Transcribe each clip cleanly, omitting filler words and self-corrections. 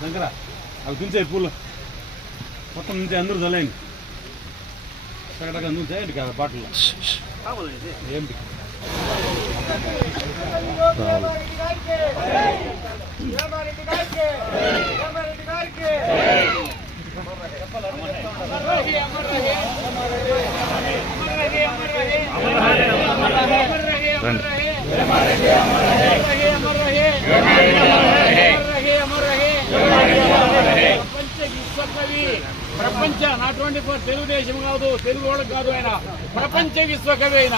శంకర అవి తుంచాయి పూలు మొత్తం నుంచి అందరూ చల్లండి అక్కడ తుంచాయండి కదా బాటిల్ ఏంటి ప్రపంచ నాటువంటి తెలుగుదేశం కాదు, తెలుగు వాళ్ళకి కాదు, ఆయన ప్రపంచ విశ్వకవి అయిన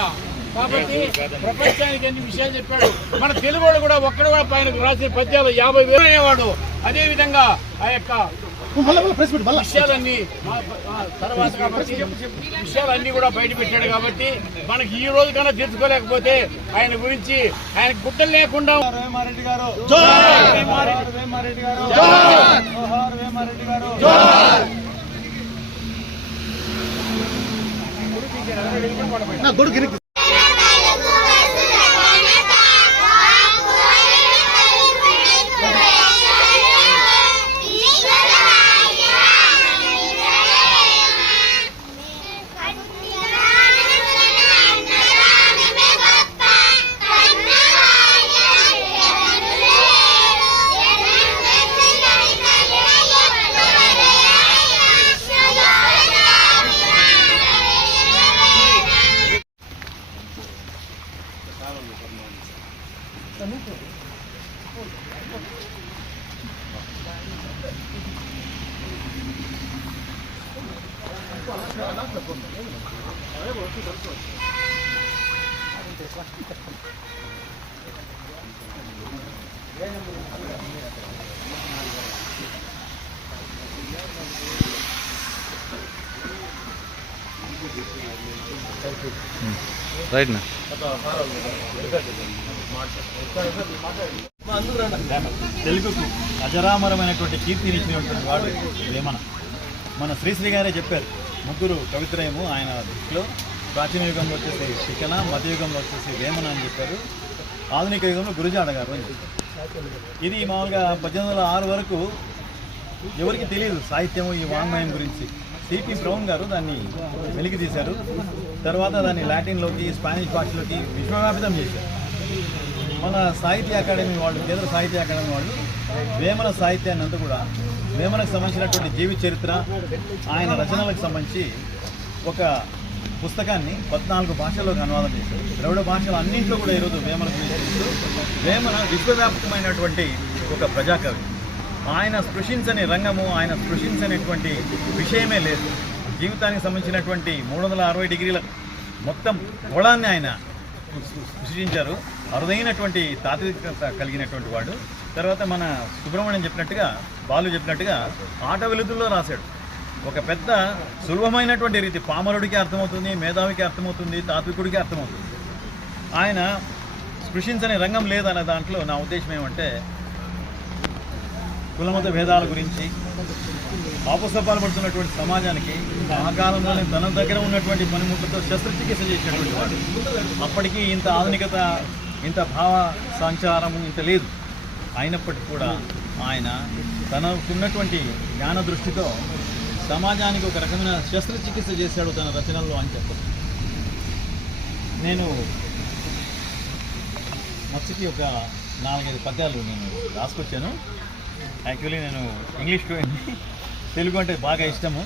కాబట్టి ప్రపంచానికి అన్ని విషయాలు చెప్పాడు. మన తెలుగు వాళ్ళు కూడా ఒక్కడ కూడా పైన రాసిన పద్యాలు 50,000 అనేవాడు. అదే విధంగా ఆ యొక్క విషయాలన్నీ తర్వాత కాబట్టి విషయాలన్నీ కూడా బయట పెట్టాడు. కాబట్టి మనకి ఈ రోజు కన్నా తెలుసుకోలేకపోతే ఆయన గురించి ఆయన గుడ్డలు లేకుండా వేమారెడ్డి గారు రైట్ నా తెలుగుకు అజరామరమైనటువంటి కీర్తినిచ్చినటువంటి వాడు వేమన. మన శ్రీశ్రీ గారే చెప్పారు, ముగ్గురు కవిత్రయము ఆయన దృష్టిలో. ప్రాచీన యుగంలో వచ్చేసి శిఖన, మధ్యయుగంలో వచ్చేసి వేమన అని చెప్పారు, ఆధునిక యుగంలో గురుజాడ గారు అని చెప్పారు. ఇది మామూలుగా 1806 వరకు ఎవరికి తెలియదు సాహిత్యము, ఈ వాంగ్మయం గురించి. సిపి బ్రౌన్ గారు దాన్ని వెలికి తీశారు. తర్వాత దాన్ని లాటిన్లోకి, స్పానిష్ భాషలోకి విశ్వవ్యాపితం చేశారు. మన సాహిత్య అకాడమీ వాళ్ళు, కేంద్ర సాహిత్య అకాడమీ వాళ్ళు వేమన సాహిత్యాన్ని అంతా కూడా, వేమనకు సంబంధించినటువంటి జీవిత చరిత్ర, ఆయన రచనలకు సంబంధించి ఒక పుస్తకాన్ని 14 భాషల్లోకి అనువాదం చేశారు. ద్రవిడ భాషలు అన్నింటిలో కూడా ఈరోజు వేమన గురించి. వేమన విశ్వవ్యాప్తమైనటువంటి ఒక ప్రజాకవి. ఆయన స్పృశించని రంగము, ఆయన స్పృశించనేటువంటి విషయమే లేదు. జీవితానికి సంబంధించినటువంటి 360 డిగ్రీల మొత్తం గోళాన్ని ఆయన సృష్టించారు. అరుదైనటువంటి తాత్వికత కలిగినటువంటి వాడు. తర్వాత మన సుబ్రహ్మణ్యం చెప్పినట్టుగా, బాలు చెప్పినట్టుగా ఆట వెలుతుల్లో రాశాడు. ఒక పెద్ద సులభమైనటువంటి రీతి, పామరుడికి అర్థమవుతుంది, మేధావికి అర్థమవుతుంది, తాత్వికుడికి అర్థమవుతుంది. ఆయన స్పృశించని రంగం లేదన్న దాంట్లో నా ఉద్దేశం ఏమంటే, కులమత భేదాల గురించి ఆపసపాలు పడుతున్నటువంటి సమాజానికి ఆ కాలంలోనే తన దగ్గర ఉన్నటువంటి పనిముట్లతో శస్త్రచికిత్స చేసినటువంటి వాడు. అప్పటికీ ఇంత ఆధునికత, ఇంత భావ సంచారము ఇంత లేదు. అయినప్పటికీ కూడా ఆయన తనకున్నటువంటి జ్ఞాన దృష్టితో సమాజానికి ఒక రకమైన శస్త్రచికిత్స చేశాడు తన రచనల్లో అని చెప్పచ్చు. నేను మత్స్యకి ఒక 4-5 పద్యాలు నేను రాసుకొచ్చాను. యాక్చువల్లీ నేను ఇంగ్లీష్ స్టూడెంట్ని, తెలుగు అంటే బాగా ఇష్టము.